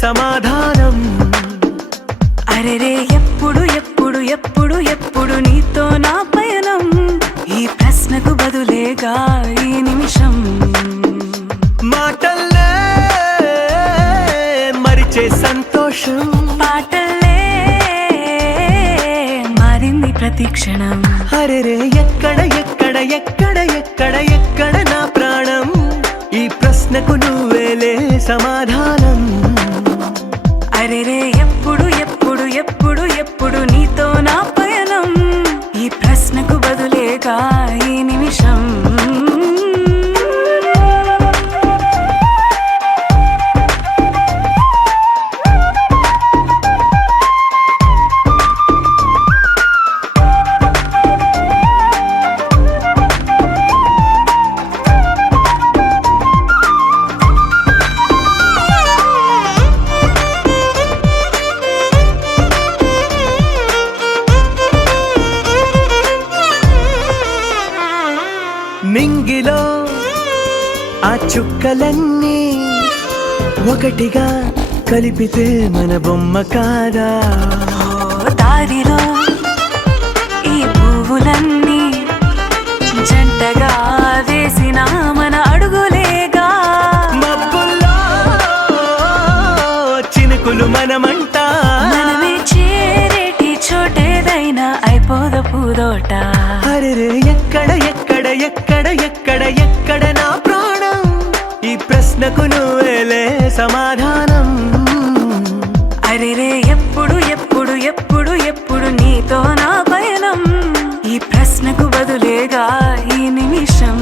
సమాధానం. అరెరే ఎప్పుడు ఎప్పుడు ఎప్పుడు ఎప్పుడు నీతో నా పయనం, ఈ ప్రశ్నకు బదులేగా ఈ నిమిషం. మాటల్లే మరిచే సంతోషం, పాటల్లే మారింది ప్రతిక్షణం. అరెరే ఎక్కడ ఎక్కడ ఎక్కడ ఎక్కడ ఎక్కడ నా ప్రాణం, ఈ ప్రశ్నకు నువ్వేలే సమాధానం. అరెరే ఎప్పుడు ఎప్పుడు ఎప్పుడు ఎప్పుడు నీతో నా పయనం, ఈ ప్రశ్నకు బదులేగా ఈ నిమిషం. నింగిలో ఆ చుక్కలన్నీ ఒకటిగా కలిపితే మన బొమ్మ కాదా. దారిలో ఈ పువ్వులన్నీ జంటగా వేసిన మన అడుగులేగా. మబ్బుల్లో చినుకులు మనమంట, మనమే చేరేటి చోటేదైనా అయిపోద పూదోట. అరెరే ఎక్కడ ఎక్కడ ఎక్కడ ఎక్కడ ఎక్కడ నా ప్రాణం, ఈ ప్రశ్నకు నువ్వేలే సమాధానం. అరెరే ఎప్పుడు ఎప్పుడు ఎప్పుడు ఎప్పుడు నీతో నా పయనం, ఈ ప్రశ్నకు బదులేగా ఈ నిమిషం.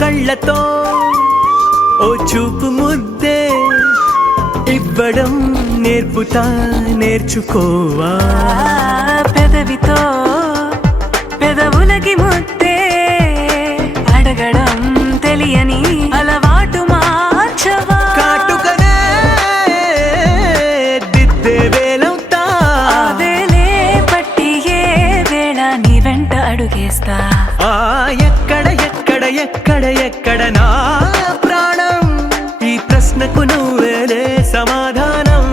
కళ్ళతో ఓ చూపు ముద్దే ఇవ్వడం నేర్పుతా, నేర్చుకోవా. పెదవితో పెదవులకి ముద్దే అడగడం తెలియని అలవాటు మార్చవా. కాటుకనే దిద్దే వేలవుతా, వేలే పట్టి ఏ వేళ నీ వెంట అడుగేస్తా. ఎక్కడ ఎక్కడ ఎక్కడ ఎక్కడ నా ప్రాణం, ఈ ప్రశ్నకు నువ్వేలే సమాధానం.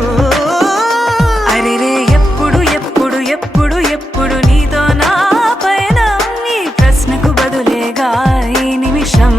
అరెరే ఎప్పుడు ఎప్పుడు ఎప్పుడు ఎప్పుడు నీతో నా పయనం, ఈ ప్రశ్నకు బదులేగా ఈ నిమిషం.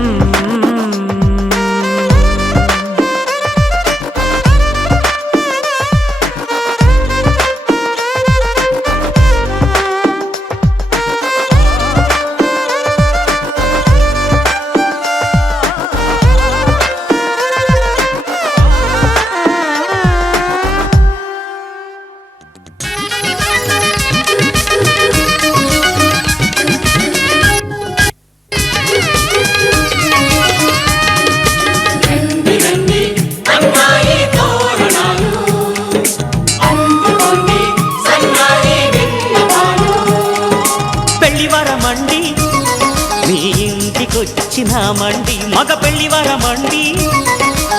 మండి మగ పెళ్లి వరమండి,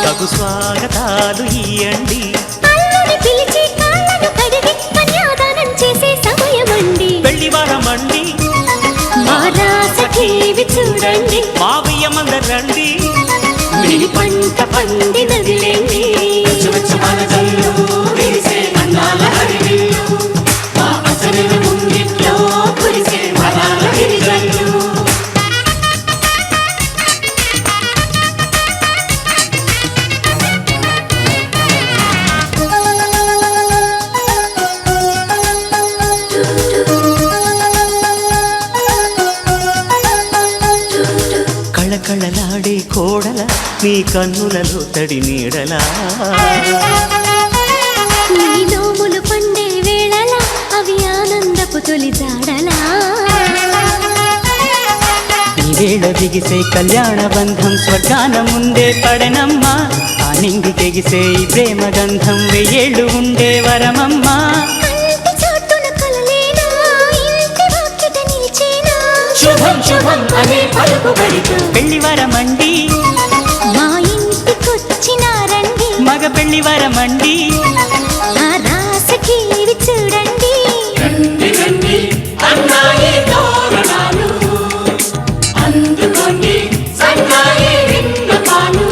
తగు స్వాగతాలు ఇయ్యండి. పెళ్లి వరమండి, చూడండి మావయ్యమందరు రండి, మీ పంట పండినదిలేండి. కళకళలాడే కోడల నీ కన్నులలో తడి నీడలా, నీ నోములు పండే వేళలా అవి ఆనందపు తొలి జాడలా. ఈ వేళ దిగిసే కళ్యాణ బంధం స్వర్గాన ముందే పడనమ్మా, ఆ నింగి తెగిసే ఈ ప్రేమ గంధం వెయ్యేళ్ళు ఉండే వరమమ్మా. శుభం శుభం అనే పలుకుబడితో పెళ్లివరమండి మా ఇంటికొచ్చినారండి మగ పెళ్లివరమండి ఆ రాసకి ఇవి చూడండి రండి రండి అన్నాయి తోరణాలు అందుకోండి సన్నాయి విన్నపాలు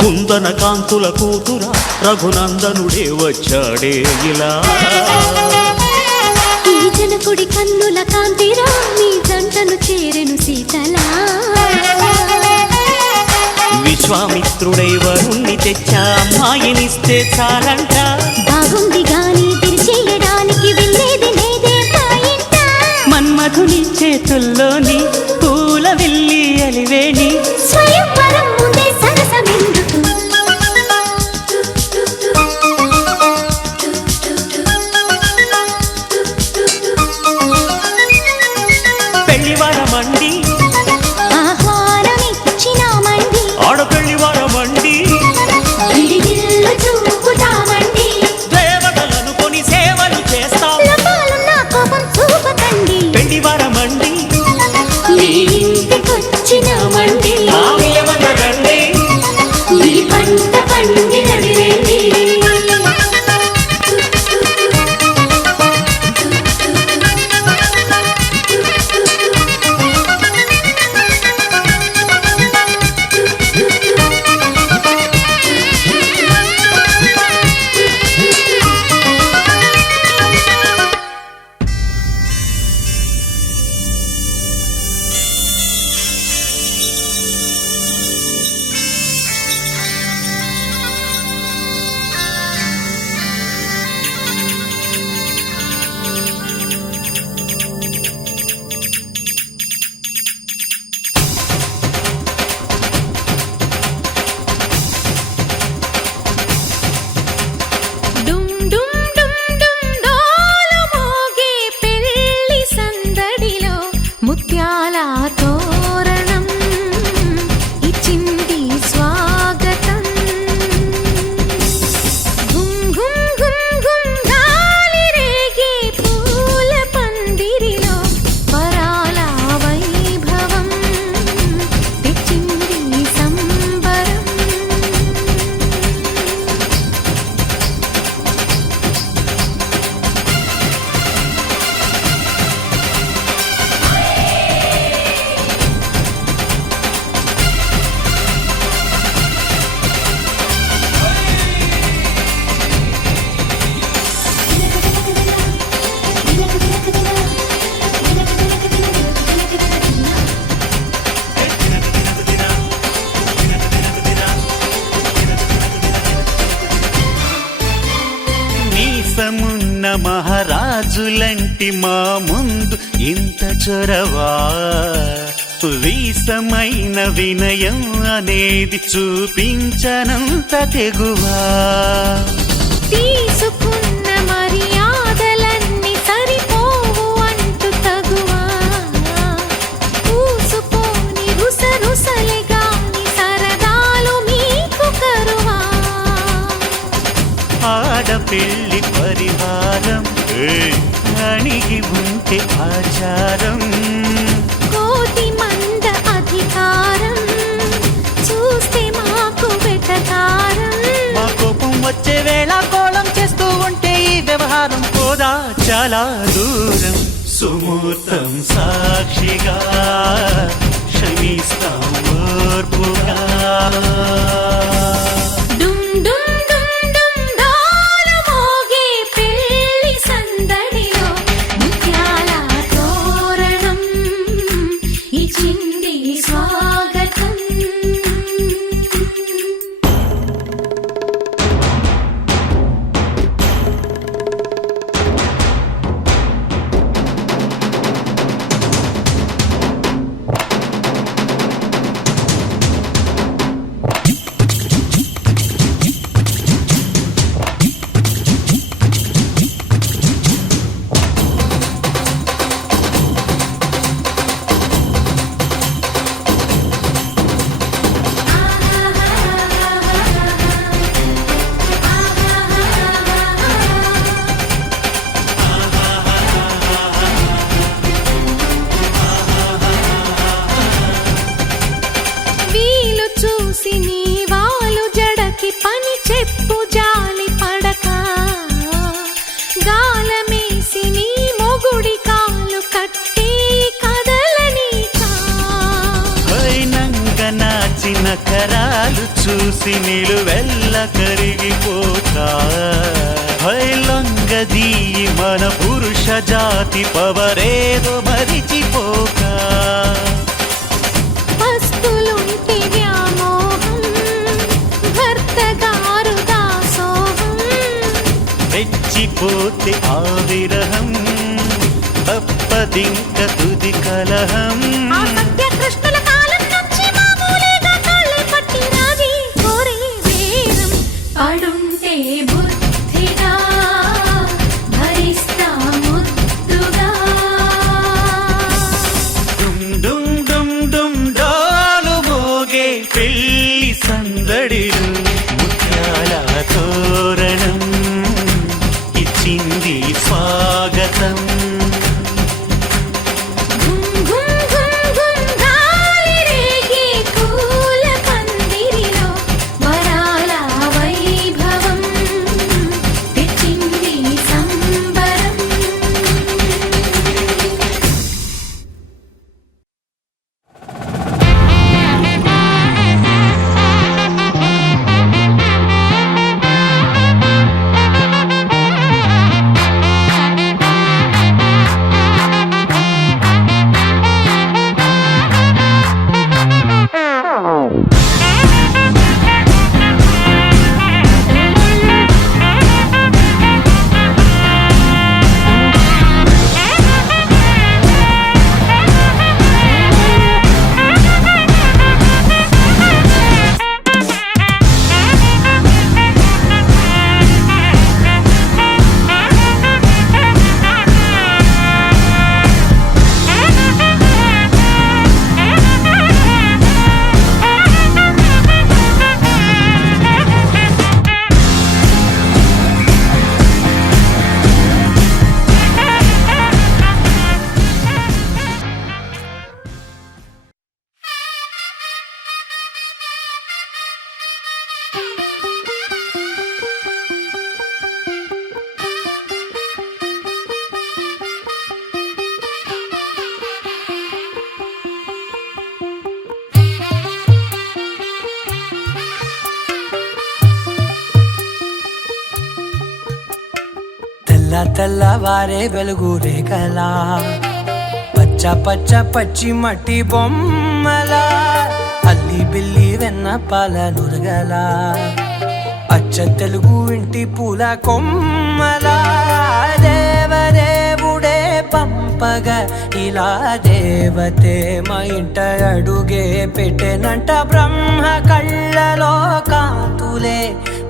కుందన కాంతుల కూతురా రఘునందనుడే వచ్చాడే ఇలా ఈ జనకుడి కన్నుల కాంతిరా నీ జంటను చేరెను సీతలా విశ్వామిత్రుడై వరుణ్ణి తెచ్చా అమ్మాయినిస్తే చాలంట బాగుంది గాని తిరిచేయడానికి వెళ్ళేది లేదే మా ఇంట మన్మధుని చేతుల్లోని పూల విల్లి అలివేణి స్వయంవరం ముందే సరసమెందుకు పెళ్లివారమండి ఆహ్వానమిచ్చినామండి ఆడపెళ్లివారమండి విడిదిల్లు చూపుతామండి దేవతలను కొని సేవలు చేస్తాం లోపాలున్న కోపం చూపకండి పెళ్లివారమండి మీ ఇంటికొచ్చినామండి ఆమెమనరండి ఈ పంట పండినది రండి డుమ్ డుమ్ డుమ్ డుమ్ డోలు మోగే పెళ్లి సందడిలో ముత్యాల తోరణం ఇచ్చింది స్వాగతం గుమ్ గుమ్ గుమ్ గుమ్ గాలి రేగే పూల పందిరిలో వరాల వైభవం తెచ్చింది సంబరం నీసమున్న మహారాజులంటి మా ముందు ఇంత చొరవా వీసమైన వినయం అనేది చూపించనంత తెగువా తీసుకున్న మర్యాదలన్నీ సరిపోవు అంటూ తగువా పూసుకొని రుసరుసలే గాని సరదాలు మీకు కరువా ఆడపెళ్లి పరిహారం అణిగి ఉంటే ఆచారం కోటి మంద అధికారం చూస్తే మాకు వెటకారం మా కోపం వచ్చే వేళ కోళం చేస్తూ ఉంటే ఈ వ్యవహారం పోదా చాలా దూరం సుమూర్తం సాక్షిగా క్షమిస్తాం ఓర్పుగా డుమ్ డుమ్ డుమ్ డుమ్ డోలు మోగే పెళ్లి సందడిలో ముత్యాల తోరణం ఇచ్చింది స్వాగతం చూసి నిలువెల్ల కరిగిపోతా లొంగదీ మన పురుష జాతి పవరేదో మరిచిపోక పస్తులుంటి వ్యామోహం భర్తగారు దాసోహం రెచ్చిపోతే ఆ విరహం తప్పదింక తుది కలహం ఆ సత్య కృష్ణుల కాలం నుంచి మామూలుగా కాళ్ళే పట్టి రాజీ కోరే వేరం పడుంటే బుద్ధిగా భరిస్తా ముద్దుగా డుమ్ డుమ్ డుమ్ డుమ్ డాలు మోగే పెళ్లి సందడిలు ముత్యాల తోరణం ఇచ్చింది స్వాగతం ఘుమ్ ఘుమ్ ఘుమ్ ఘుమ్ గాలి రేగే పూల పందిరిలో వరాల వైభవం తెచ్చింది సంబరం తెల్లవారే వెలుగు రేఖలా పచ్చ పచ్చ పచ్చి మట్టి బొమ్మలా అల్లి బిల్లి వెన్న పాల నురగలా అచ్చ తెలుగు ఇంటి పూల కొమ్మలా దేవదేవుడే పంపగా ఇలా దేవతే మా ఇంట అడుగే పెట్టెనంట బ్రహ్మ కళ్ళలో కాంతులే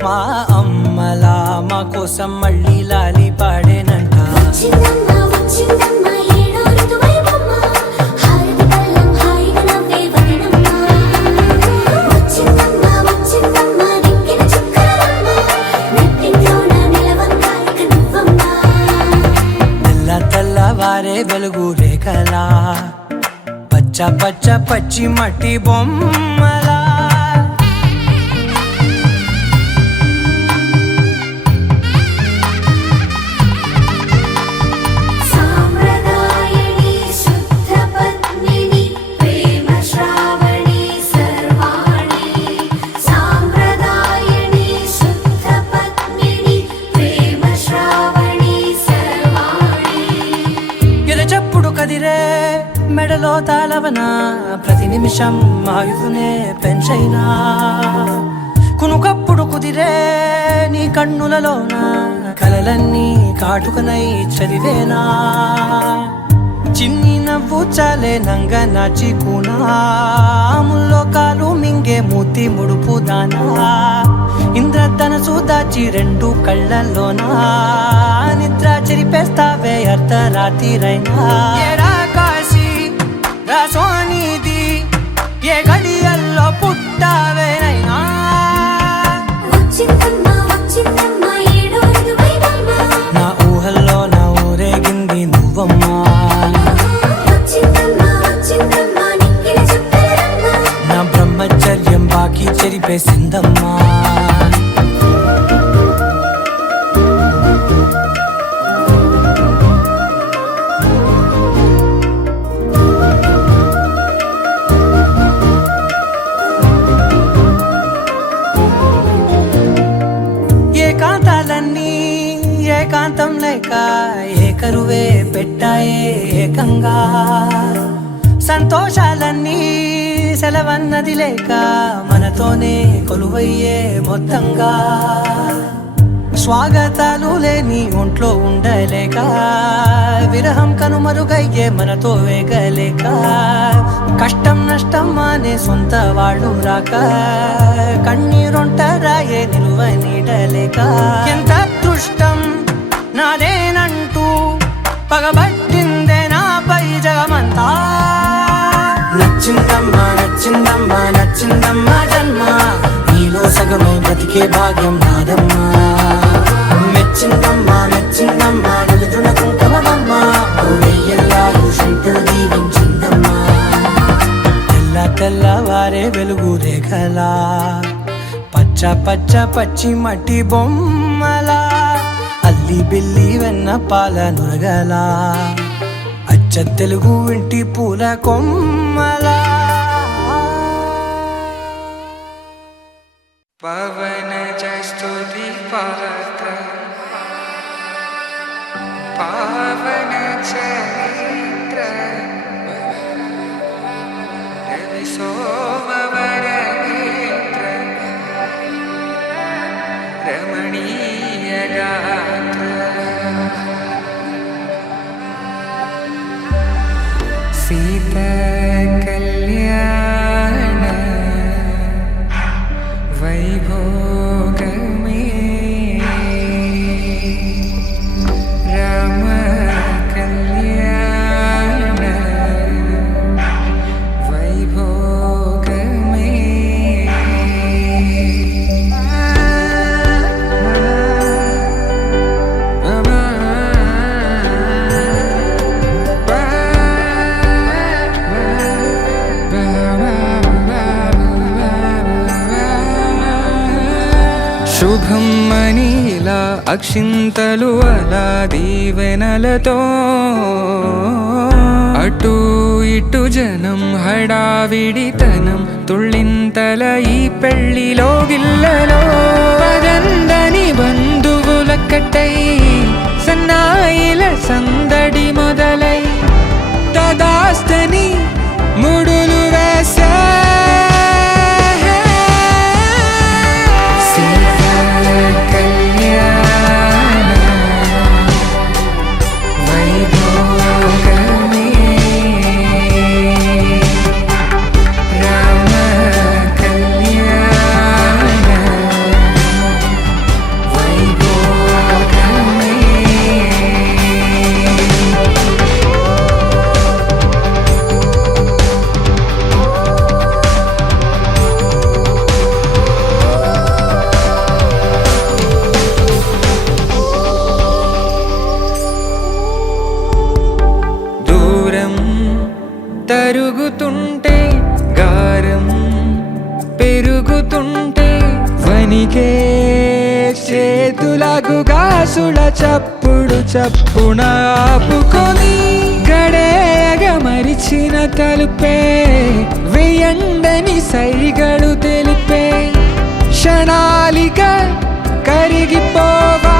మా అమ్మలా మా కోసం మళ్ళీ లాలి పాడేనంట వచ్చిందమ్మ వచ్చిందమ్మ ఏడో ఋతువైవమ్మ హారతి పళ్ళం హాయిగా నవ్వే వదనమ్మ వచ్చిందమ్మ వచ్చిందమ్మ దిక్కిన చుక్కలమ్మ నెట్టింట్లోన నిలవంగా ఇక నువ్వమ్మ తెల్లవారే వెలుగు రేఖలా పచ్చ పచ్చ పచ్చి మట్టి బొమ్మలా సాంప్రదాయని శుద్ధ పద్మిని ప్రేమ శ్రావణి సర్వాణి సాంప్రదాయని శుద్ధ పద్మిని ప్రేమ శ్రావణి సర్వాణి ఎరచప్పుడు కదిరే మెడలో తాళవన ప్రతి నిమిషం ఆయుధునే పెంచైనా కునుకప్పుడు కుదిరే నీ కన్నులలోన కలలన్నీ కాటుకనై చదివేనా చిన్ని నవ్వు చాలే నంగ నాచి కూనాముల్లో కాలు మింగే మూతి ముడుపు దానా ఇంద్రధనసు దాచి రెండు కళ్ళల్లోనా నిద్ర చెరిపేస్తావే అర్ధరాత్రిరైనా ఏరా కాశీ రా సోనిది ఏ గడియల్లో పుట్టావేనైనా వచ్చిందమ్మ వచ్చిందమ్మ ఏడో ఋతువైవమ్మ నా ఊహల్లో నా ఊరేగింది నువ్వమ్మా వచ్చిందమ్మ వచ్చిందమ్మ నిక్కిన చుక్కలమ్మ నా బ్రహ్మచర్యం బాకీ చెరిపేసిందమ్మా ఏకంగా సంతోషాలన్నీ సెలవన్నది లేక మనతోనే కొలువయ్యే మొత్తంగా స్వాగతాలు లేని ఒంట్లో ఉండలేక విరహం కనుమరుగయ్యే మనతో వేగలేక కష్టం నష్టం అనే సొంత వాళ్ళు రాక కన్నీరొంటరాయే నిలువ నీడలేక ఎంత అదృష్టం నాదేనంటూ పగబట్టిందే నాపై జగమంతా నచ్చిందమ్మా నచ్చిందమ్మా నచ్చిందమ్మా జన్మ నీలో సగమై బ్రతికే భాగ్యం నాదమ్మా మెచ్చిందమ్మా మెచ్చిందమ్మా నలుదున కుంకుమమ్మా వెయ్యల్లాలు శంకరు దీవించిందమ్మా తెల్ల తెల్లవారే వెలుగు రేఖలా పచ్చ పచ్చ పచ్చి మట్టి బొమ్మలా అల్లి బిల్లి వెన్న పాల నురగలా అచ్చ తెలుగు ఇంటి పూల కొమ్మలా పవన స్తుతి పాత్ర పావన చరిత్ర రవి సోమవర నేత్ర రమణీయ గాత్ర సీత కళ్యాణ వైభోగమే రామ కళ్యాణ వైభోగమే శుభం మనీలా అక్షింతలు అలా దీవెనలతో అటు ఇటు జనం హడావిడితనం తుళ్ళింతల ఈ పెళ్లిలో గిల్లలో పదందని బంధువులక్కటై సన్నాయిల సందడి మొదలై తదాస్తని ముడులు వేసే తరుగుతుంటే గారం పెరుగుతుంటే వనికే చేతులకు గాసుల చప్పుడు చప్పున ఆపుకొని గడేగ మరిచిన తలుపే వెయ్యండని సైగడు తెలిపే క్షణాలిక కరిగిపోవా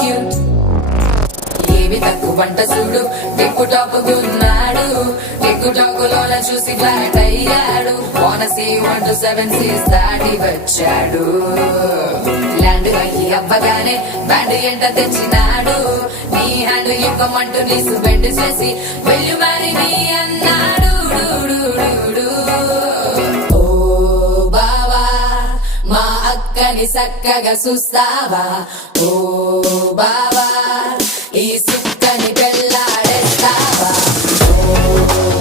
క్యూట్ ఏవి తక్కువ వంట చూడు టిక్కు టాపుకున్నాడు టిక్కు టాకులోన చూసి ఫ్లాట్ అయ్యాడు బోనసీ 1 to 7 సీస్ దాటి వచ్చాడు ల్యాండ్ అయ్యి అవ్వగానే బ్యాండ్ ఎంట తెచ్చినాడు నీ హ్యాండ్ ఇవ్వమంటూ నీసు బెండ్ చేసి వెళ్ళు మరి నీ అన్నాడు ఓ బావా మా అక్కని చక్కగా చూస్తావా ఓ బావా ఈ సుక్కని పెళ్ళాడేస్తావా ఓ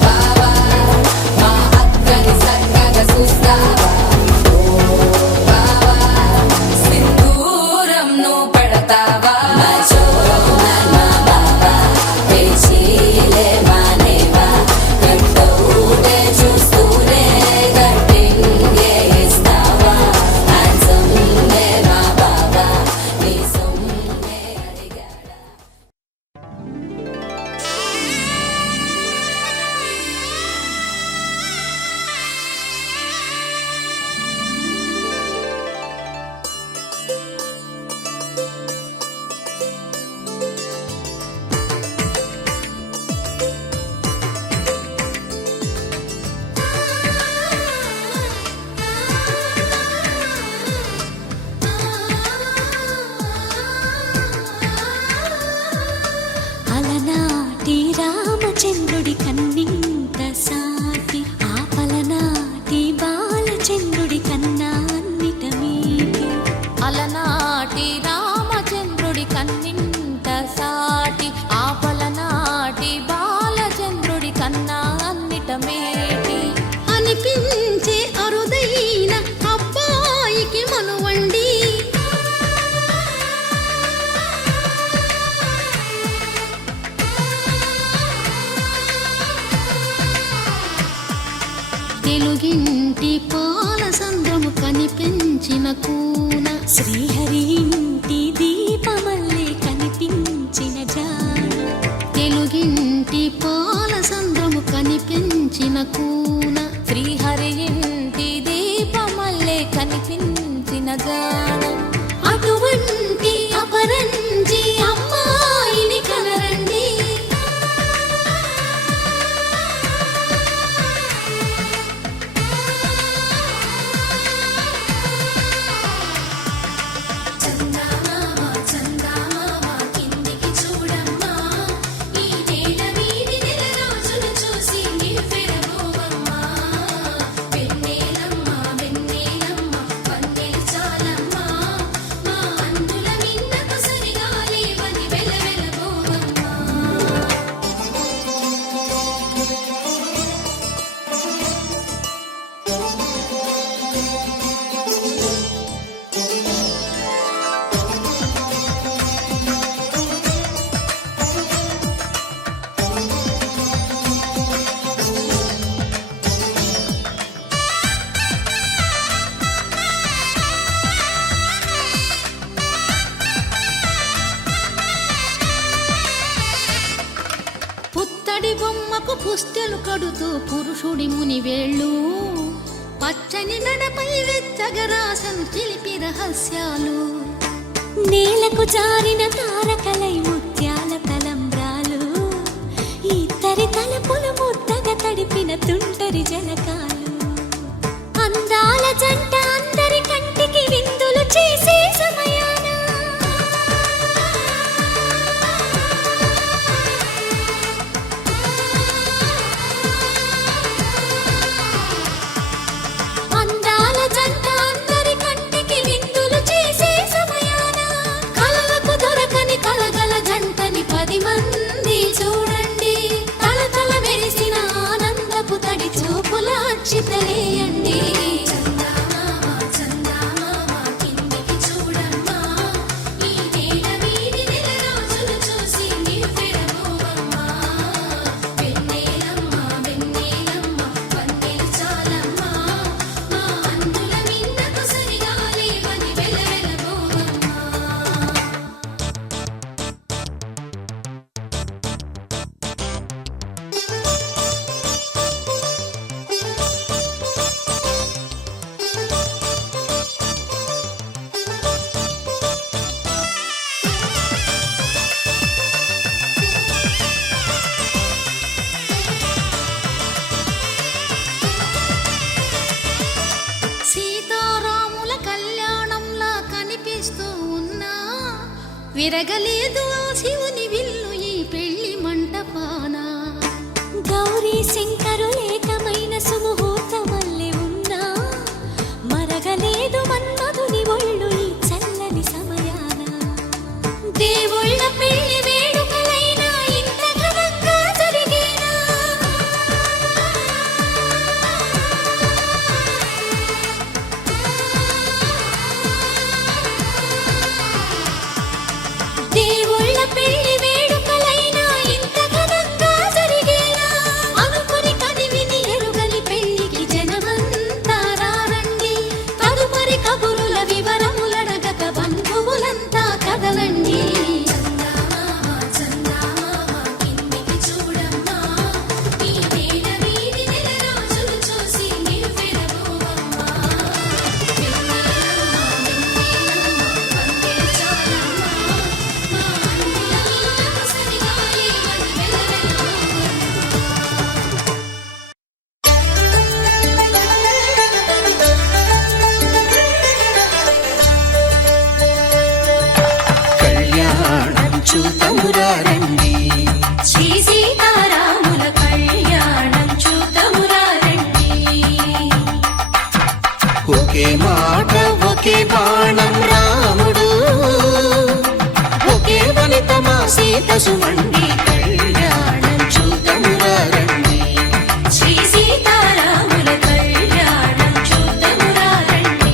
బావా మా అక్కని చక్కగా చూస్తావా ఓ బావా సింధూరం నువ్వు పెడతావా మా బావా పేచీలే మానేవా కట్టవుటే చూస్తూనే కట్టింగే ఇస్తావా హ్యాండ్సమ్నే మా బావా నీ సొమ్మే అడిగాడా అలనాటి రామచంద్రుడి కన్నింత సాటి ఆపలనాటి బాలచంద్రుడి కన్నా అన్నిట మీటి అలనాటి రామచంద్రుడి కన్నింత సాటి ఆపలనాటి బాలచంద్రుడి కన్నా అన్నిట మేటి అనిపించే అరుదైన అబ్బాయికి మనువండి తెలుగింటి పాల సంద్రము కనిపించిన కూన శ్రీహరి ఇంటి దీపమల్లే కనిపించిన జాడ తెలుగింటి పాల సంద్రము కనిపించిన కూన శ్రీహరి ఇంటి దీపమల్లే కనిపించిన జాడ అటువంటి అపరంజి అమ్మాయిని కనరండి చందమామ చందమామ కిందికి చూడమ్మా ఈ నేల వీడి నెల రోజులు చూసి నివ్వెరబోవమ్మా వెన్నెలమ్మ వెన్నెలమ్మ వన్నెలు చాలమ్మా మా అందుల మిన్నకు సరిగా లేవని వెలవెలబోవమ్మా పుత్తడి బొమ్మకు పుస్తెలు కడుతూ పురుషుడి ముని వేళ్ళు పచ్చని నడపై వెచ్చగా రాసను చిలిపి రహస్యాలు నేలకు జారిన తారకలై ముత్యాల తలంబ్రాలు ఇద్దరి తలపులు ముద్దగా తడిపిన తుంటరి జలకాలు అందాల జంట అందరి కంటికి విందులు చేసే సమయాన అందాల జంట అందరి కంటికి విందులు చేసే సమయాన కలలకు దొరకని కలగల జంటని 10 మంది చూడండి తల మెరిసిన ఆనందపు తడి చూపుల అక్షితలేయండి చందమామ విరగలేదు ఆ శివుని విల్లు ఈ పెళ్లి మంటపాన. గౌరీ శంకరు ఏకమైన సుముహూర్తమల్లె ఉన్నా మరగలేదు మన్మధుని ఒళ్ళు ఈ చల్లని సమయాన. దేవుళ్ళ పెళ్లి వేడుకలైనా ఇంత ఘనంగా జరిగేనా? దేవుళ్ళ పెళ్లి వేడుకలైనా ఇంత ఘనంగా జరిగేనా? అనుకుని కదివిని ఎరుగని పెళ్లికి జనమంతా రారండి. తదుపరి కబురుల వివరములడగక బంధువులంతా కదలండి. చందమామ చందమామ కిందికి చూడమ్మా, ఈ వేళ వీడి నెల రోజులు చూసి నివ్వెరబోవమ్మా. వెన్నెలమ్మ పందిరి చాలమ్మా, మా అన్నుల మీదకు సరిగా లేవని వెలవెలబోవమ్మా. కళ్యాణం చూతమురా రండి, శ్రీ సీతారాముల కళ్యాణం చూతమురా రండి. ఒకే మాట ఒకే బాణం రాముడు, ఒకే వనిత మా సీత సుమండి. కళ్యాణం చూతమురా రండి, శ్రీ సీతారాముల కళ్యాణం చూతమురా రండి.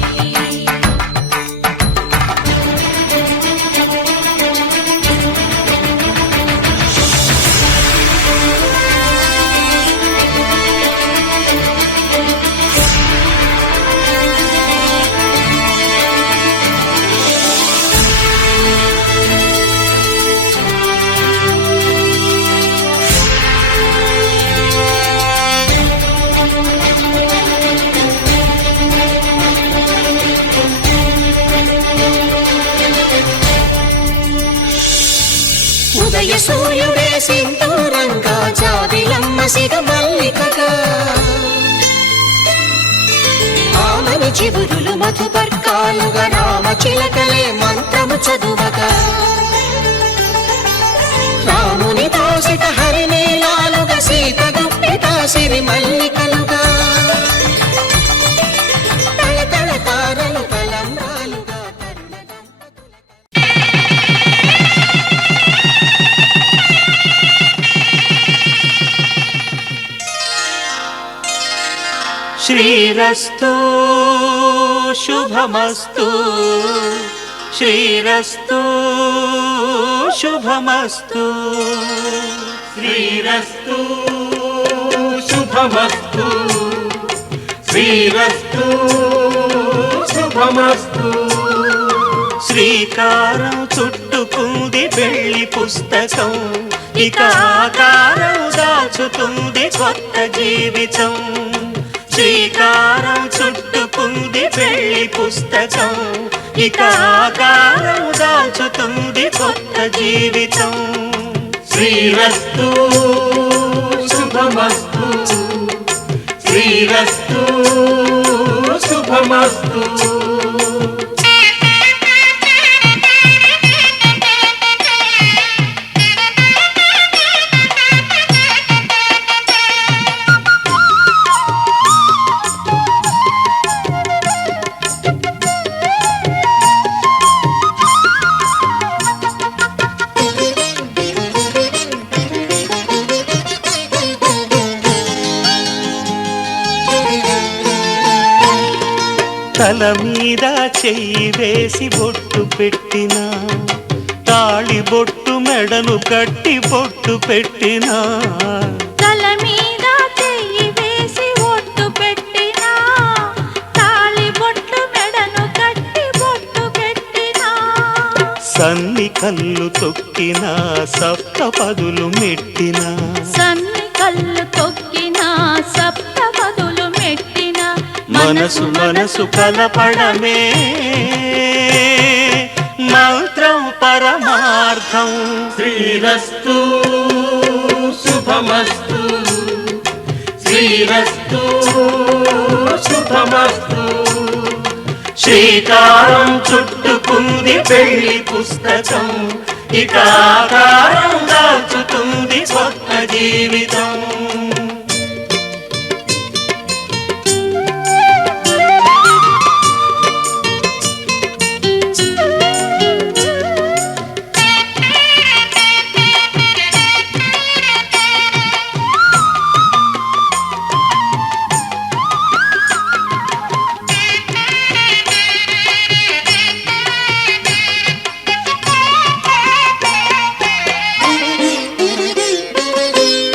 ఉదయ సూర్యుడే సింధూరంగా, జాబిలమ్మ సిగ మల్లికగా, ఆమని చివురులు మధుపర్కాలుగా, రామ చిలకలే మంత్రము చదువగా, రాముని దోసిట హరినీలాలుగా, సీత గుప్పిట సిరి మల్లికలుగా, తల తల తారలు తలంబ్రాలుగా, తరుణ శ్రీరస్తు శుభమస్తు, శ్రీరస్తు శుభమస్తు, శ్రీరస్తు శుభమస్తు, శ్రీరస్తు శుభమస్తు. శ్రీకారం చుట్టుకుంది పెళ్లి పుస్తకం, ఇక ఆకారం దాచుతుంది కొత్త జీవితం. శ్రీకారం చుట్టుకుంది పెళ్లి పుస్తకం, ఇక ఆకారం దాచుతుంది కొత్త జీవితం. శ్రీరస్తు శుభమస్తు, శ్రీరస్తు శుభమస్తు. తల మీద చెయ్యి వేసి బొట్టు పెట్టినా, తాళి బొట్టు మెడను కట్టి బొట్టు పెట్టినా, తల మీద చెయ్యి వేసి ఒట్టు పెట్టినా, తాళి బొట్టు మెడను కట్టి బొట్టు పెట్టినా, సన్ని కళ్ళు తొక్కినా, సప్త పదులు మెట్టినా, సన్ని కళ్ళు తొక్కినా, సప్త పదులు మెట్టినా, మనసు మనసు కలపడమే మంత్రం పరమార్థం. శ్రీరస్తు శుభమస్తు, శ్రీరస్తు శుభమస్తు. శ్రీకారం చుట్టుకుంది పెళ్లి పుస్తకం, ఇక ఆకారం దాచుతుంది కొత్త జీవితం.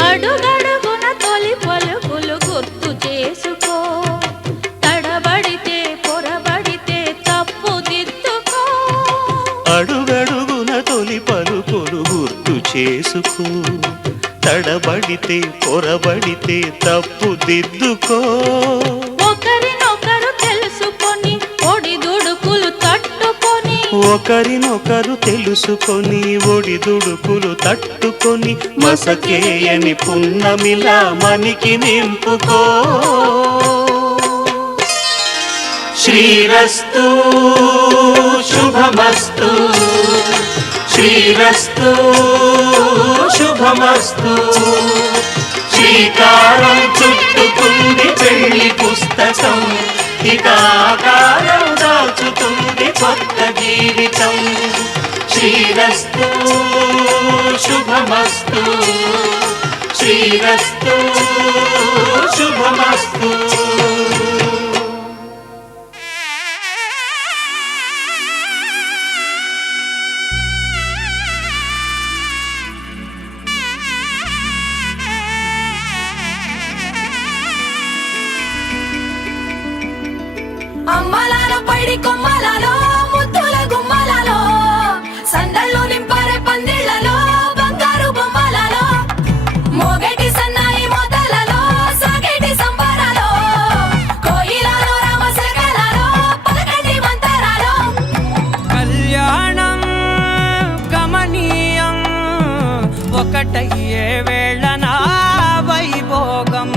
అడుగడుగున తొలి పలుకులు గుర్తు చేసుకో, తడబడితే పొరబడితే తప్పు దిద్దుకో. అడుగడుగున తొలి పలుకులు గుర్తు చేసుకో, తడబడితే పొరబడితే తప్పు దిద్దుకో. ఒకరినొకరు తెలుసుకొని ఒడిదుడుకులు తట్టుకొని, ఒకరినొకరు తెలుసుకొని ఒడిదుడుకులు తట్టుకొని, మసకేయని పున్నమిలా మనికి నింపుకో. శ్రీరస్తు శుభమస్తు, శ్రీరస్తు శుభమస్తు. శ్రీకారం చుట్టుకుంది పెళ్లి పుస్తకం, ఇక ఆకారం దాచుతుంది కొత్త జీవితం. శ్రీరస్తు శుభమస్తు, శ్రీరస్తు శుభమస్తు. అమ్మలాలో పైడి కొమ్మలలో ముద్దుల గుమ్మలలో, సందళ్ళు నింపారే పందిళ్లలో బంగారు బొమ్మలలో, మోగేటి సన్నాయి మోతలలో సాగేటి సంబరాలో, కోయిలలో రామశకలలో పలకటి మంతరాలో. కళ్యాణం గమనీయం, ఒకటయ్యే వేళన వైభోగం.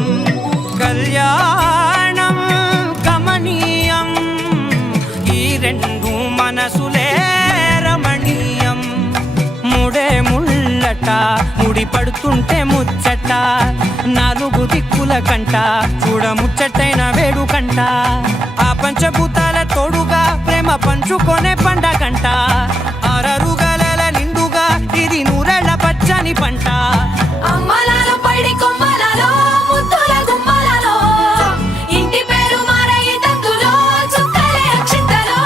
కళ్యాణం గమనీయం, ఈ రెండు మనసులే రమణీయం. ముడే ముళ్ళట ముడి పడుతుంటే ముచ్చట, నాలుగు దిక్కుల కంట చూడ ముచ్చటైన వేడుకంట. ఆ పంచభూతాల తోడుగా ప్రేమ పంచుకొనే పండగంట. అరరుగల నిండుగా ఇది నూరెళ్ళ పచ్చని పంట. అమ్మలాలో పైడి కొమ్మలలో ముద్దుల గుమ్మలలో, ఇంటి పేరు మారయి తందులో చుక్కలే అక్షింతలో,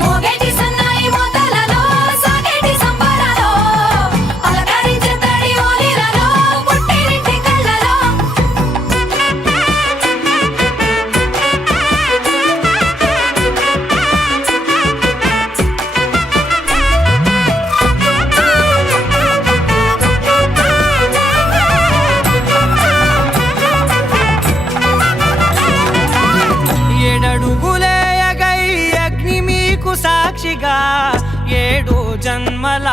మోగేటి సన్నాయి మోతలలో సాగేటి సంబరాలో, అలకరించే తడి ఓలిలలో పుట్టినింటి కళ్ళలో. ఏడడుగులేయగై అగ్ని మీకు సాక్షిగా, ఏడు జన్మల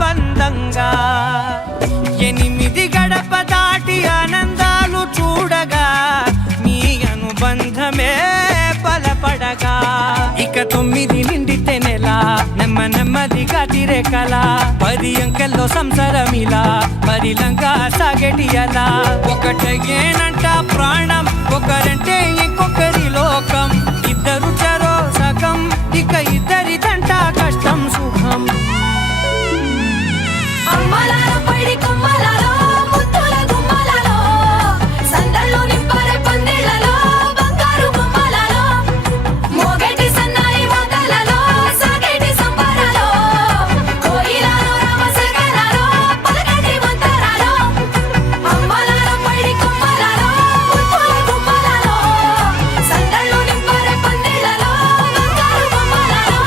బంధంగా. 8 గడప దాటి ఆనందాలు చూడగా, మీ అనుబంధమే బలపడగా. ఇక 9 నిండితే నెల నెమ్మదిగా తిరే కల, 10 అంకెల్లో సంసారమిలా పరిలంగా సాగేటి అలా. ఒకటేనంట ప్రాణం, ఒకరంటే ఇంకొకరి లోకం. ఇద్దరు చరో సగం, ఇక ఇద్దరిదంట కష్టం సుఖం. అమ్మలాలో పైడి కొమ్మలలో ముద్దుల గుమ్మలలో, సందళ్ళు నింపారే పందిళ్లలో బంగారు బొమ్మలలో, మోగేటి సన్నాయి మోతలలో సాగేటి సంబరాలో, కోయిలలో రామశకలలో పలకటి మంతరాలో. అమ్మలాలో పైడి కొమ్మలలో ముద్దుల గుమ్మలలో, సందళ్ళు నింపారే పందిళ్లలో బంగారు బొమ్మలలో,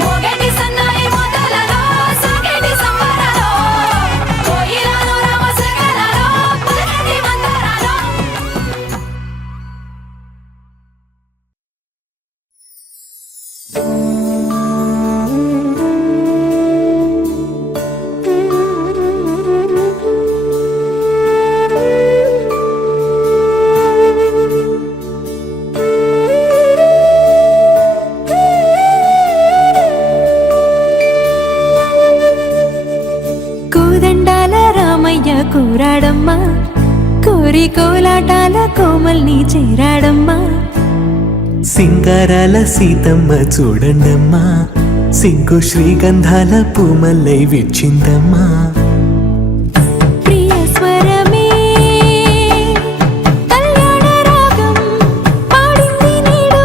మోగేటి సన్నాయి మోతలలో సాగేటి సంబరాలో, కోయిలలో రామశకలలో పలకటి మంతరాలో. చేరాడమ్మా కోరి కోలాటాల కోమల్ని చేరాడమ్మా సింగారాల సీతమ్మ చూడండమ్మా సిగ్గు శ్రీగంధాల పూమల్లై విచ్చిందమ్మా ప్రియ స్వరమే కళ్యాణ రాగం పాడింది నీడు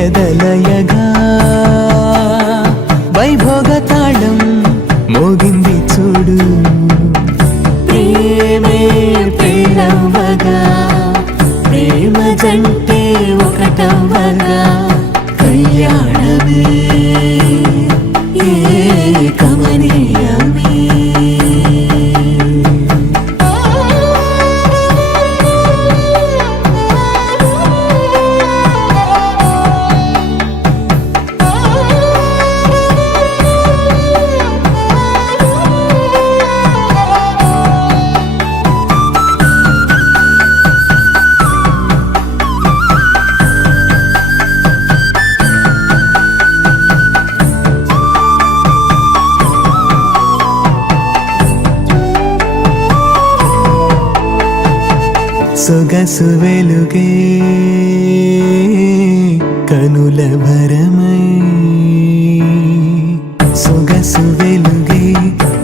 ఎదలయగా వైభోగ తాళం మోగింది చూడు ప్రేమే ప్రేమవగా ప్రేమ జంటే ఒకటవగా కళ్యాణమే కమనీయమే సొగసు వెలుగే కనుల భరమై సొగసు వెలుగే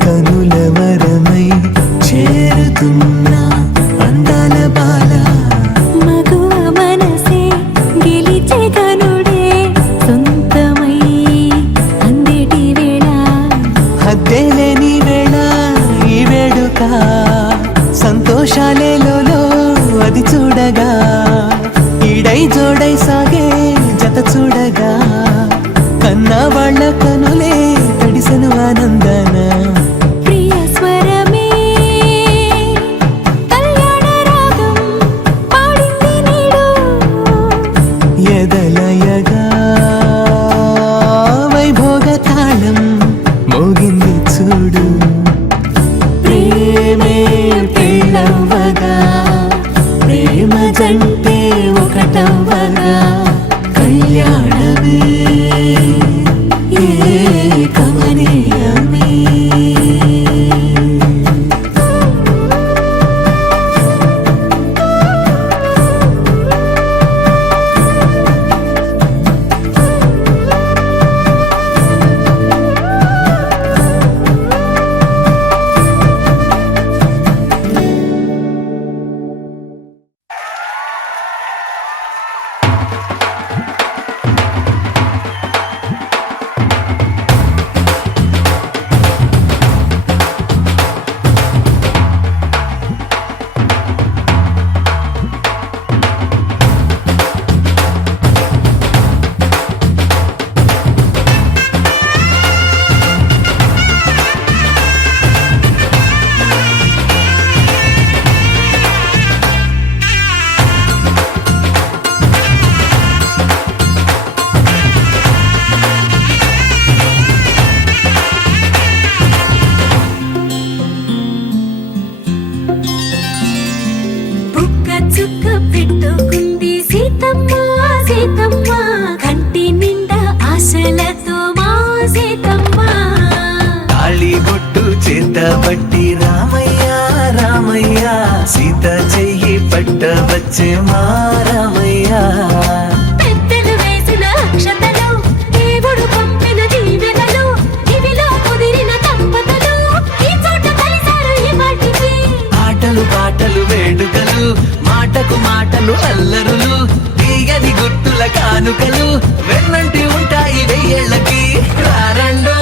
కనుల వరమై చేరుతున్న అందాల బాల మగువ మనసే గెలిచే కనుడే సొంతమై అందేటి వేళ హద్దేలేని వేళ ఈ వేడుక సంతోషాలేలో అది చూడగా ఈడై జోడై సాగే జత చూడగా కన్నా వాళ్ళ కనులే తడిసెను ఆనందన ప్రియ స్వరమే కళ్యాణ రాగం పాడింది నీడు ఎదలయగా వైభోగ తాళం మోగింది చూడు ప్రేమే ప్రేమవగా ప్రేమ జంటే ఒకటవగా కళ్యాణమే కమనీయమే పట్టి రామయ్య రామయ్య సీత చెయ్యి పట్ట వచ్చే మా రామయ్య పెద్దలు వేసిన అక్షతలు దేవుడు పంపిన దీవెనలు ఇవిలో కుదిరిన దంపతులు ఈ చోట కలిసారు ఈ వాటికి ఆటలు పాటలు వేడుకలు మాటకు మాటలు అల్లరులు తీయని గుర్తుల కానుకలు వెన్నంటి ఉంటాయి వెయ్యేళ్ళకి రారండో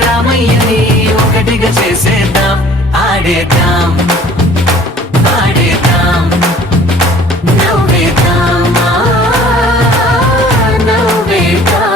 రామయ్యని ఒకటిగా చేసేద్దాం ఆడేద్దాం ఆడేద్దాం నవ్వేద్దాం నవ్వేద్దాం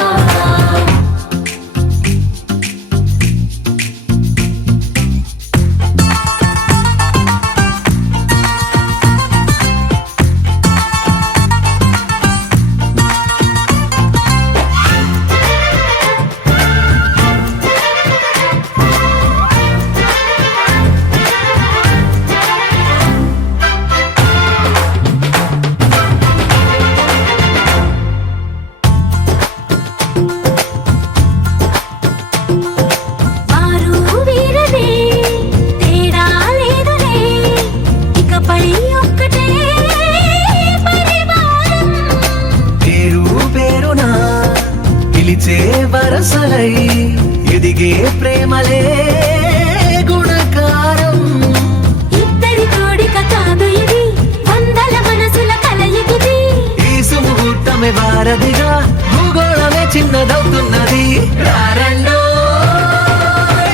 సారథిగా భూగోళమే చిన్నదవుతున్నది. రారండో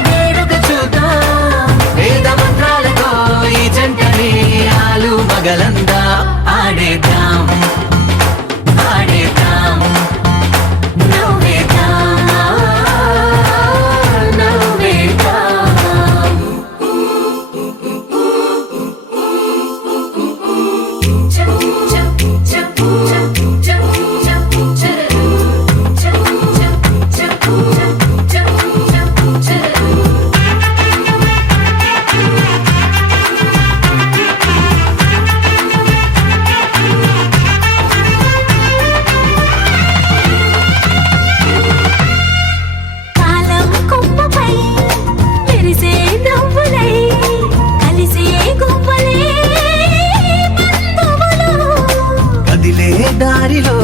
వేడుక చూద్దాం, వేద మంత్రాలతో ఈ జంటని ఆలు మగలందా ఆడేద్దాం ఆడేద్దాం నవ్వేద్దాం నవ్వేద్దాం. కాలం కొమ్మపై మెరిసే నవ్వులై కలిసే గువ్వలే బంధువులు. కదిలే దారిలో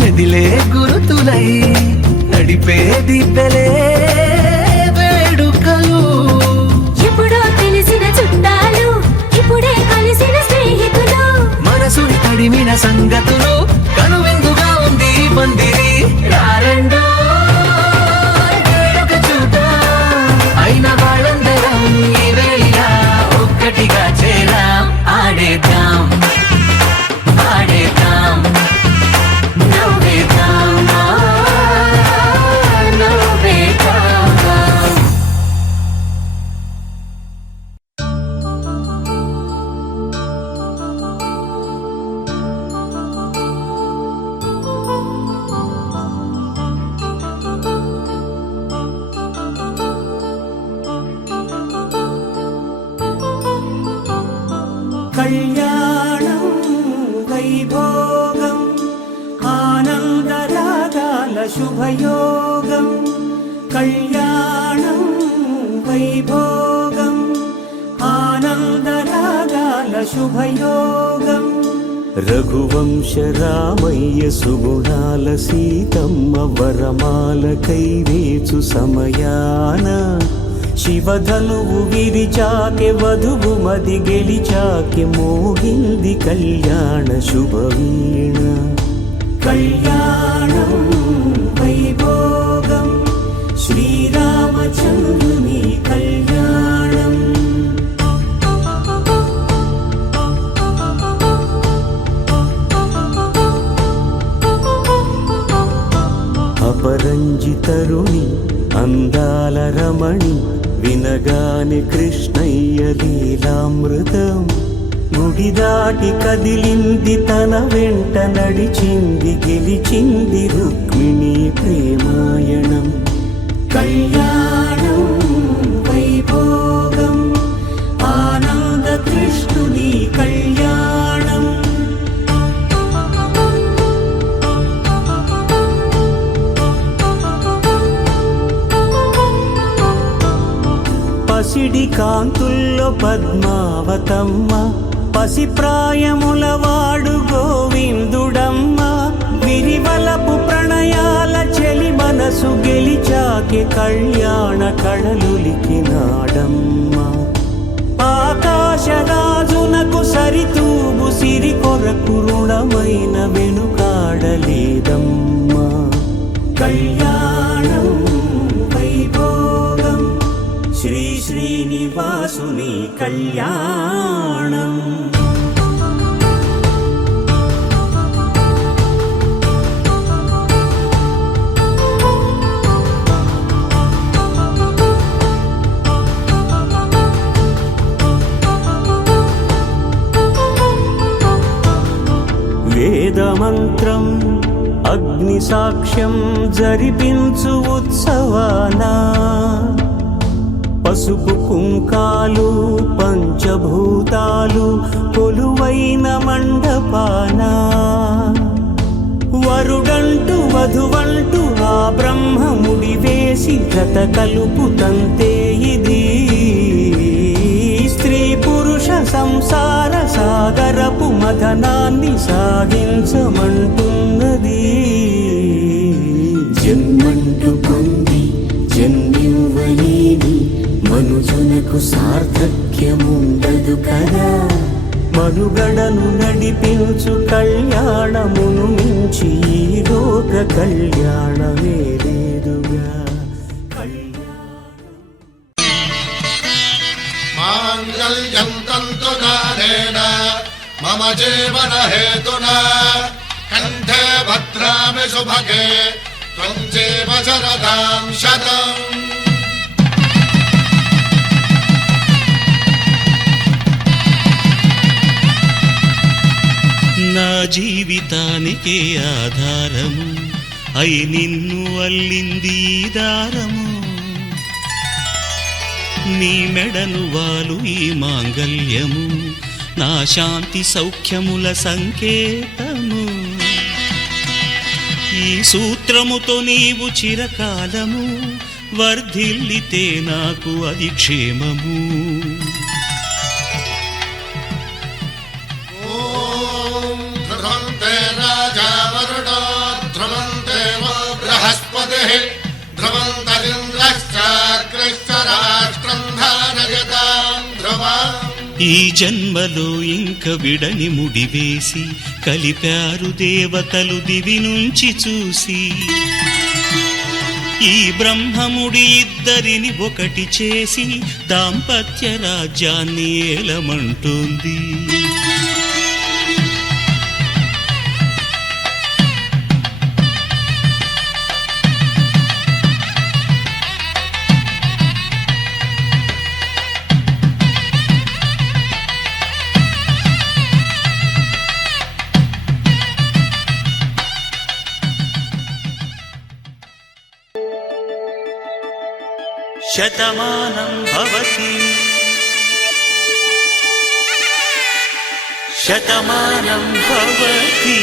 మెదిలే గురుతులై నడిపే దిబ్బెలే వేడుకలు. ఎప్పుడో తెలిసిన చుట్టాలు ఇప్పుడే కలిసిన స్నేహితులు. మనసుని తడిమిన సంగతులు కనువిందుగా ఉంది ఈ పందిరి. రారండో వేడుక చూద్దాం, అయిన వాళ్ళందరం ఈ వేళ ఒక్కటిగా చేరాం. ఆడేద్దాం ఆడేద్దాం నవ్వేద్దాం నవ్వేద్దాం. కళ్యాణం వైభోగం ఆనందరాగాల శుభయోగం. కళ్యాణం వైభోగం ఆనందరాగాల శుభయోగం. రఘువంశ రామయ్య సుగుణాల సీతమ్మ వరమాల కైవేచు సమయాన శివధనువు విరిచాకె వధువు మది గెలిచాకె మోగింది కళ్యాణ శుభవీణ. కళ్యాణం వైభోగం శ్రీరామచంద్రుని కళ్యాణం. అపరంజి తరుణి అందాల రమణి వినగాని కృష్ణయ్య లీలామృతం. గుడి దాటి కదిలింది తన వెంట నడిచింది గెలిచింది రుక్మిణి ప్రేమాయణం. కళ్యాణం వైభోగం ఆనంద కృష్ణుని కళ్యాణం. పసిడి కాంతుల్లో పద్మావతమ్మ పసి ప్రాయముల వాడు గోవిందుడమ్మ. విరివలపు ప్రణయాల చెలి మనసు గెలిచాకె కళ్యాణ కళలులికినాడమ్మ. ఆకాశరాజునకు సరితూగు సిరి కొరకు రుణమైన వెనుకాడలేదమ్మా. కళ్యాణం వైభోగం శ్రీ శ్రీనివాసుని కళ్యాణం. వేదమంత్రం అగ్ని సాక్ష్యం జరిపించు ఉత్సవానా. పసుపు కుంకాలు పంచభూతాలు కొలువైన మండపాన. వరుడంటూ వధువంటూ ఆ బ్రహ్మముడి వేసి జత కలుపుతంతే ఇది. స్త్రీ పురుష సంసార సాగరపు మథనాన్ని సాగించమంటున్నది. జన్మంటూ పొంది జన్మివ్వలేని మనుజునకు సార్థక్యముండదు కదా. మనుగడను నడిపించు కళ్యాణమును మించి ఈ లోక కళ్యాణమే లేదుగా. మాంగళ్యం తంతునానేన మమ జీవన హేతునా కంఠే భద్రామి శుభగే త్వం జీవ శరదాం శతం. నా జీవితానికే ఆధారము అయి నిన్ను అల్లింది ఈ దారము. నీ మెడను వాలు ఈ మాంగళ్యము నా శాంతి సౌఖ్యముల సంకేతము. ఈ సూత్రముతో నీవు చిరకాలము వర్ధిల్లితే నాకు అది క్షేమము. ధ్రువంతే రాజా వరుణో ధ్రువంతే బృహస్పతి ధ్రువంతరింద్రశ్చాగ్రశ్చ రాష్ట్రం ధారయతాం ధ్రువం. ఈ జన్మలో ఇంక విడని ముడివేసి కలిపారు దేవతలు దివి నుంచి చూసి. ఈ బ్రహ్మముడి ఇద్దరిని ఒకటి చేసి దాంపత్య రాజ్యాన్ని ఏలమంటుంది. శతమానం భవతి శతమానం భవతి.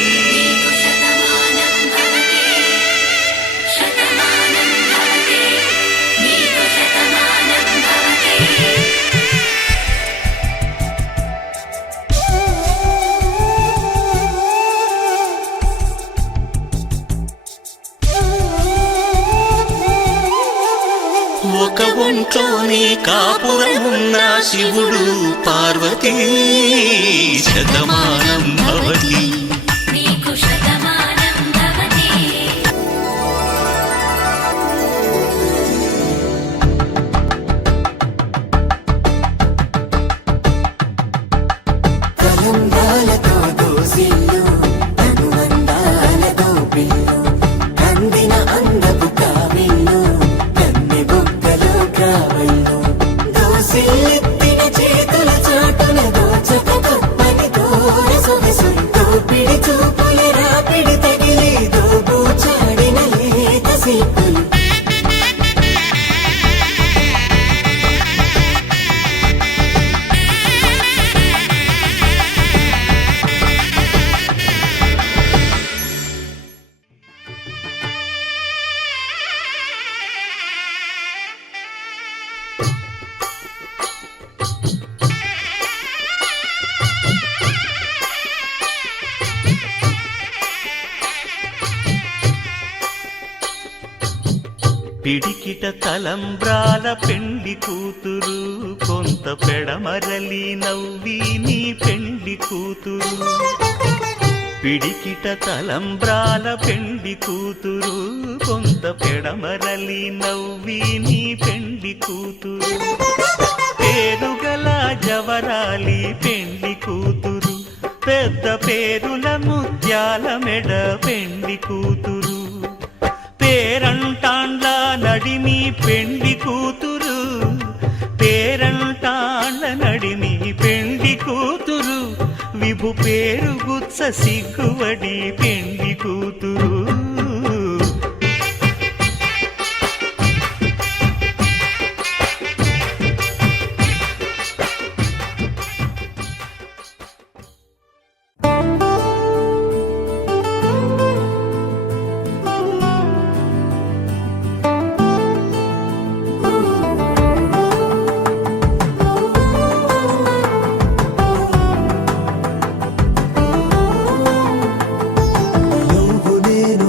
ఒక ఒంట్లోనే కాపురమున్న శివుడు పార్వతీ శతమానం భవతి. కలంబాలతో దోసిల్లు అనువందాలతో పిల్లు కందిన అందపు కావిల్లు కన్ని బుక్కలు కావళ్ళు దోసిల్లెత్తిన చేతుల చాటున దోచక కప్పని దూర సొగసు దోపిడి చూపుల రాపిడి తగిలి దోబూచాడిన లేత సీపులు. పిడికిట తలంబ్రాల పెండి కూతురు కొంత పెడమరలి నవ్వి నీ పెండి కూతురు. పిడికిట తలంబ్రాల పెండి కూతురు కొంత పెడమరలి నవ్వి నీ పెండి కూతురు. పేరుగల జవరాలి పెండి కూతురు పెద్ద పేరుల ముత్యాల మెడ పెండి కూతురు. పేరంటాండ్ల నడిమి పెండి కూతురు పేరంటాండ్ల నడిమి పెండి కూతురు. విభు పేరు గుత్స సిగ్గువడి పెండి కూతురు. నువ్వు నేను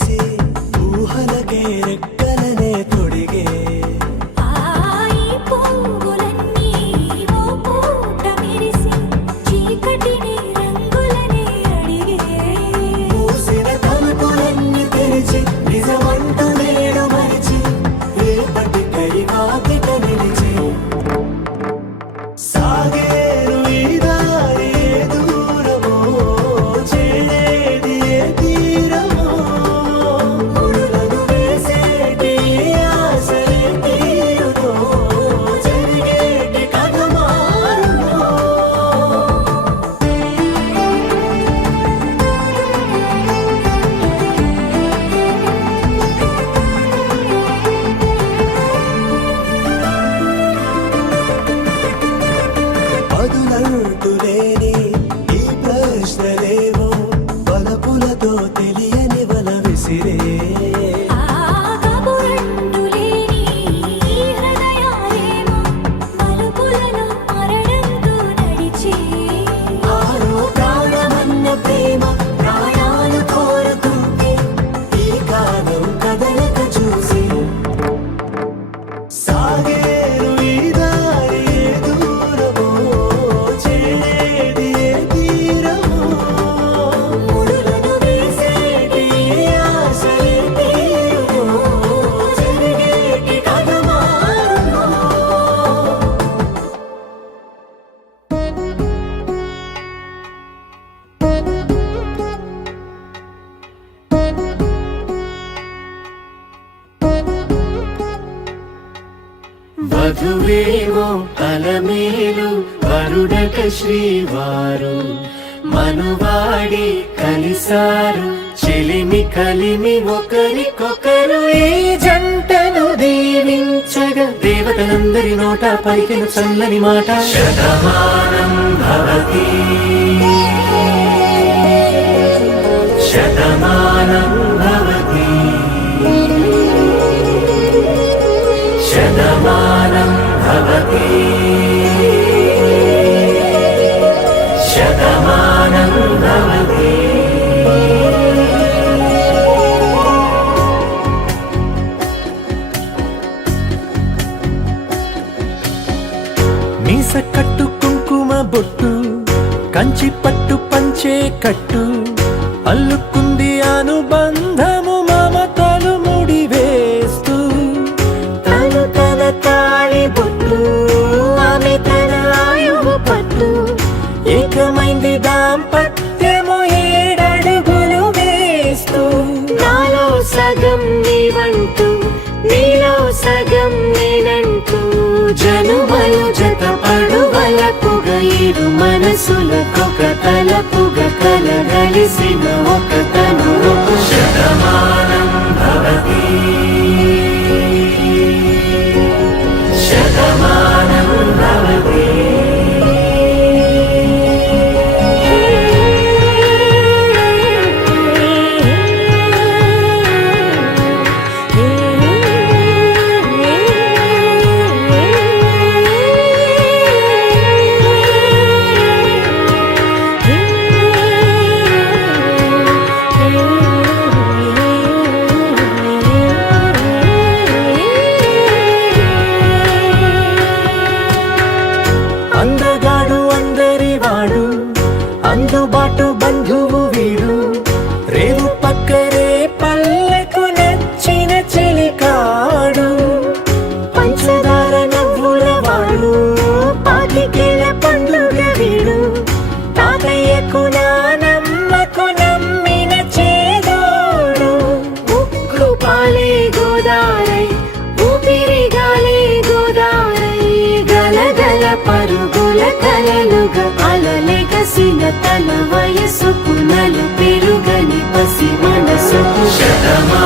తెలిసి ఊహలకే రెక్కలనే తొడిగే ఈ పొంగులన్నీ ఓ పూట మెరిసి చీకటిని రంగులనే అడిగే మూసిన తలుపులన్నీ తెరిచి నిజమంటూ నేడు మరిచి రేపటికై వాకిట నిలిచి సాగేరు ఈ దారి ఏ దూరమో చేరేది ఏ తీరమో ముడులను వేసేటి ఆశలే తీరునో జరిగేటి కథ మారునో బదులంటూ లేని ఈ ప్రశ్నలేవో బలపులతో తెలియని వల విసిరే కబురంటూ లేని ఈ హృదయాలేమో మలుపులను మరణంతో నడిచే ఆరో ప్రాణమన్న ప్రేమ ప్రాణాలు కోరుకుంటే ఈ కాలం కదలక చూసి సాగేరు ఈ దారి ఏ దూరమో చేరేది ఏ తీరమో ముడులను వేసేటి ఆశలే తీరునో జరిగేటి కథ మారునో వధువేమో అలమేలు వరుడక శ్రీవారు మనువాడి కలిసారు చెలిమి కలిమి ఒకరికొకరు ఈ జంటను దీవించగా దేవతలందరి నోట పలికిన చల్లని మాట శతమానం భవతి శతమానం భవతి శతమానం భవతి శతమానం భవతి మీస కట్టు కుంకుమ బొట్టు కంచి పట్టు పంచే కట్టు అల్లుకుంది అనుబంధము మమతలు ముడి వేస్తూ తను తన తాళి బొట్టు ఆమె తన ఆయువు పట్టు ఏకమైంది దాంపత్యము 7 అడుగులు వేస్తూ నాలో సగం నీవంటూ నీలో సగం నేనంటూ జనుమలు జత పడువలపుగా ఇరు మనసులకొక తలపుగా కలగలిసిన ఒక తను శతమానం భవతి శతమానం భవతి అందగాడు అందరివాడు అందుబాటు బంధువు వీడు రేవు పక్కరే పల్లెకు నచ్చిన చెలికాడు పంచదార నవ్వుల వాడు పాతికేల పండుగ వీడు తాతయ్యకు నానమ్మకు నమ్మిన చేదోడు ఉక్కు పాలే గోదారై ఊపిరిగాలే గోదారై గలగల పరుగుల కలలుగా అలలెగసిన తన వయసుకు నలు పెరుగని పసి మనసుకు శతమా